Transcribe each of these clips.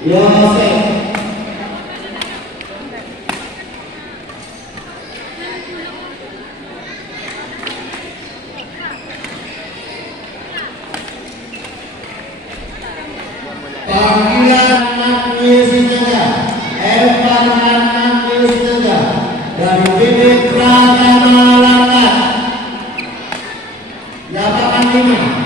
Yosef. Panggilan Nakwi Sinaga, Evan Nakwi Sinaga dari BB Pratama Langkat, lapangan 5.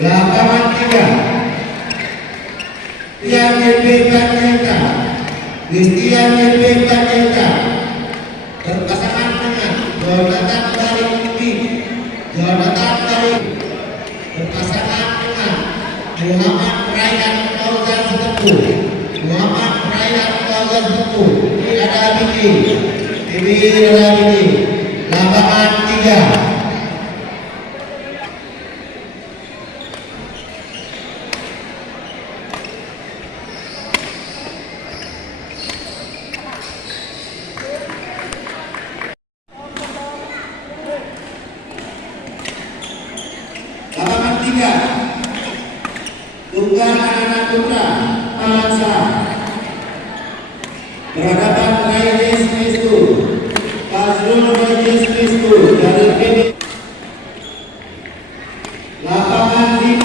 Lapangan 3, Tian YB Panjeka, Christian YB Panjeka berpasangan dengan Jonathan Barikudi, Jonathan Barik berpasangan dengan Muhammad Ryan Fauzan Setepu, Muhammad Ryan Fauzan Setepu. Ini ada Abidi, lapangan 3. Lapangan 3, Tunggal anak putra Alansa berhadapan Rajesh Wisnu, Fazrul Rajesh Wisnu dari PD. Lapangan 5,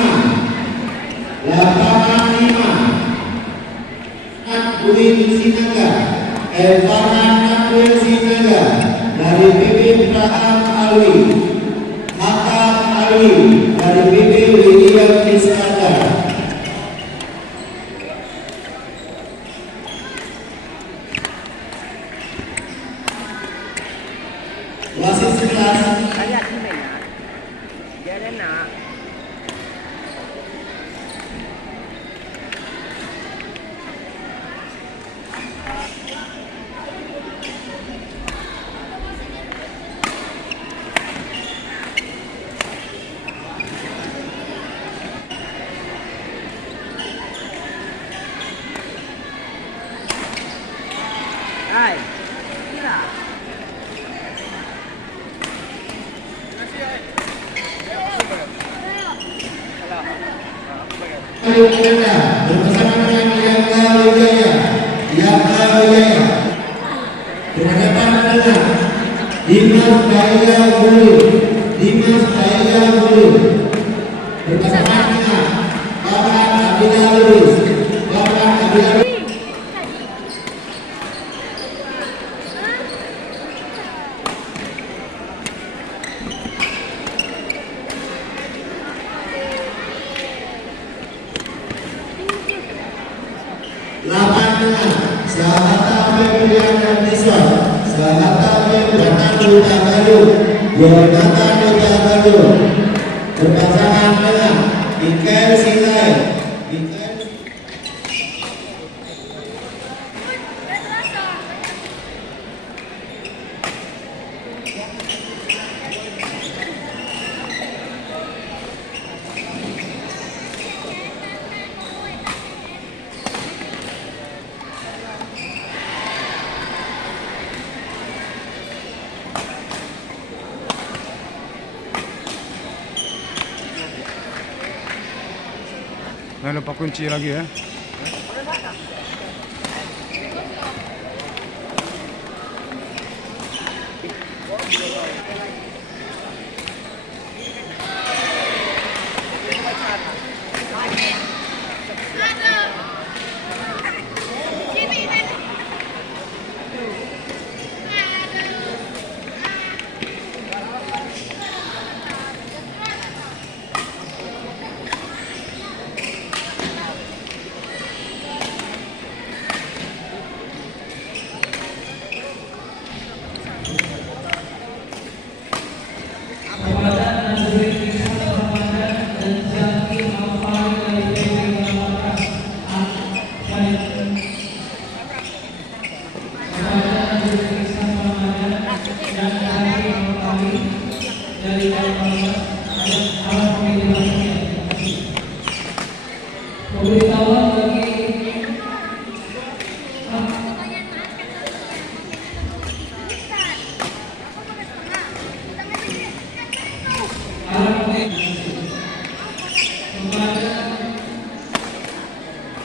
Nakwi Sinaga, Evan Nakwi Sinaga dari PB Praham Alwi, Hakam Alwi dari BB William Iskandar. Wasit 11, Hai, kira. Bersama dengan Yangga Wijaya berhadapan dengan Dimas Daya Gulu berpasangan dengan Bapak Abdillah Lubis. Lapangan Sahata Febrian dan Niswa, Sahata Febrian Utagalu, Jonathan Utagalu berpasangan dengan Iker Silai. Jangan lupa kunci lagi ya. dari Kalpamsa ada arah pemilihannya. Pemberitahuan bagi arah pemilihan kepada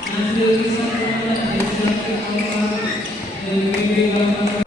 Nazil Isa Muhammad Legislatif Kalpam LPB Kalpam.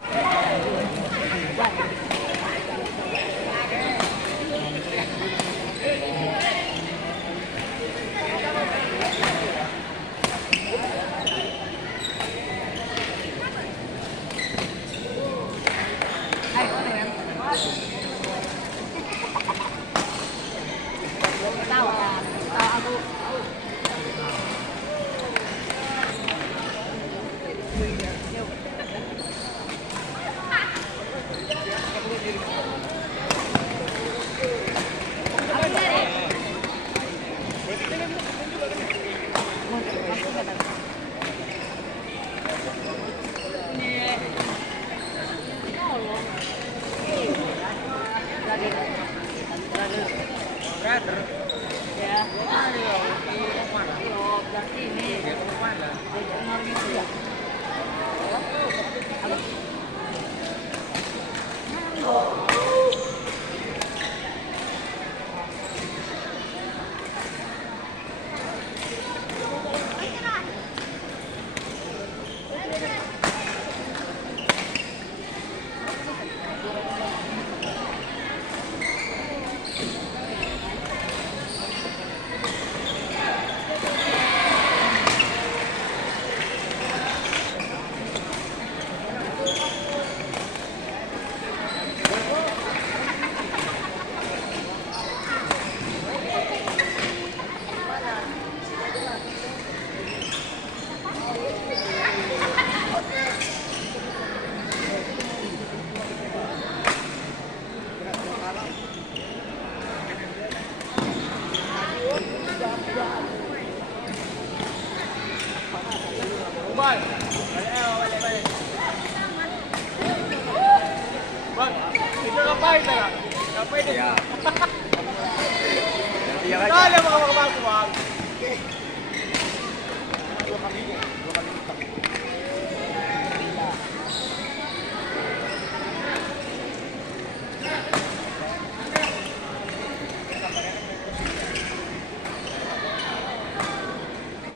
Brother. Ya. Oh, berarti ini. Mana? Itu ya. Bang, itu ngapain ya? Ngapain ya? Iya kan? Ada mga bang. Dua kali.